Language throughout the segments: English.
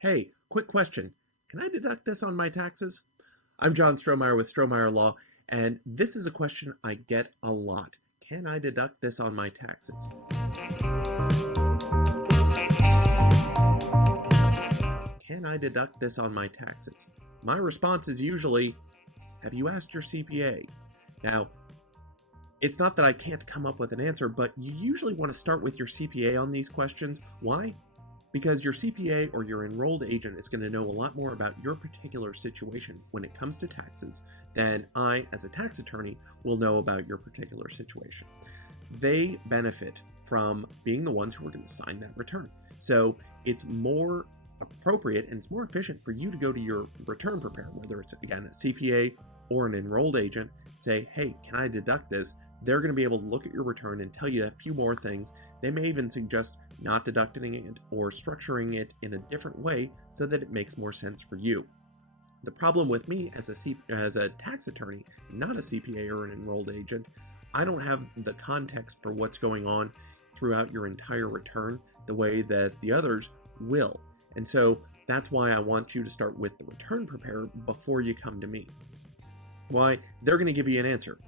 Hey, quick question. Can I deduct this on my taxes? I'm John Strohmeyer with Strohmeyer Law, and this is a question I get a lot. Can I deduct this on my taxes? Can I deduct this on my taxes? My response is usually, have you asked your CPA? Now, it's not that I can't come up with an answer, but you usually want to start with your CPA on these questions. Why? Because your CPA or your enrolled agent is going to know a lot more about your particular situation when it comes to taxes than I, as a tax attorney, will know about your particular situation. They benefit from being the ones who are going to sign that return. So it's more appropriate and it's more efficient for you to go to your return preparer, whether it's, again, a CPA or an enrolled agent, say, hey, can I deduct this? They're going to be able to look at your return and tell you a few more things. They may even suggest not deducting it or structuring it in a different way so that it makes more sense for you. The problem with me as a tax attorney, not a CPA or an enrolled agent, I don't have the context for what's going on throughout your entire return the way that the others will. And so that's why I want you to start with the return preparer before you come to me. Why? They're going to give you an answer.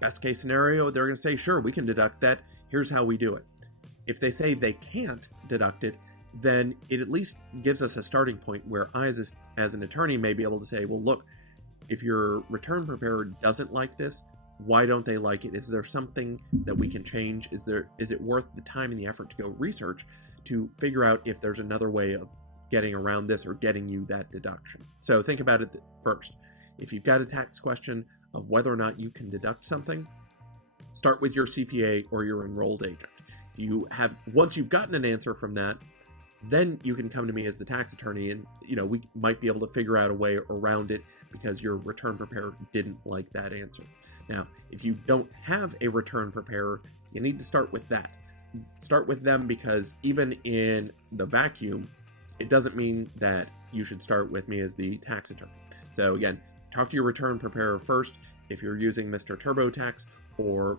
Best case scenario, they're going to say, sure, we can deduct that. Here's how we do it. If they say they can't deduct it, then it at least gives us a starting point where I, as an attorney, may be able to say, well, look, if your return preparer doesn't like this, why don't they like it? Is there something that we can change? Is it worth the time and the effort to go research to figure out if there's another way of getting around this or getting you that deduction? So think about it first. If you've got a tax question of whether or not you can deduct something, start with your CPA or your enrolled agent. Once you've gotten an answer from that, then you can come to me as the tax attorney and, we might be able to figure out a way around it because your return preparer didn't like that answer. Now, if you don't have a return preparer, you need to start with that. Start with them because even in the vacuum, it doesn't mean that you should start with me as the tax attorney. So again, talk to your return preparer first. If you're using Mr. TurboTax or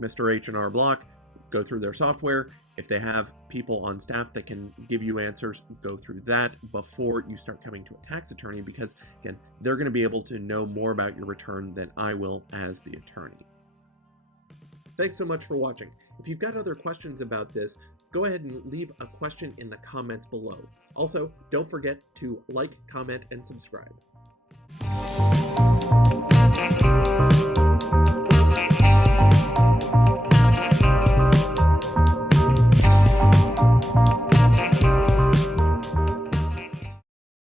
Mr. H&R Block, go through their software. If they have people on staff that can give you answers, go through that before you start coming to a tax attorney because, again, they're going to be able to know more about your return than I will as the attorney. Thanks so much for watching. If you've got other questions about this, go ahead and leave a question in the comments below. Also, don't forget to like, comment, and subscribe.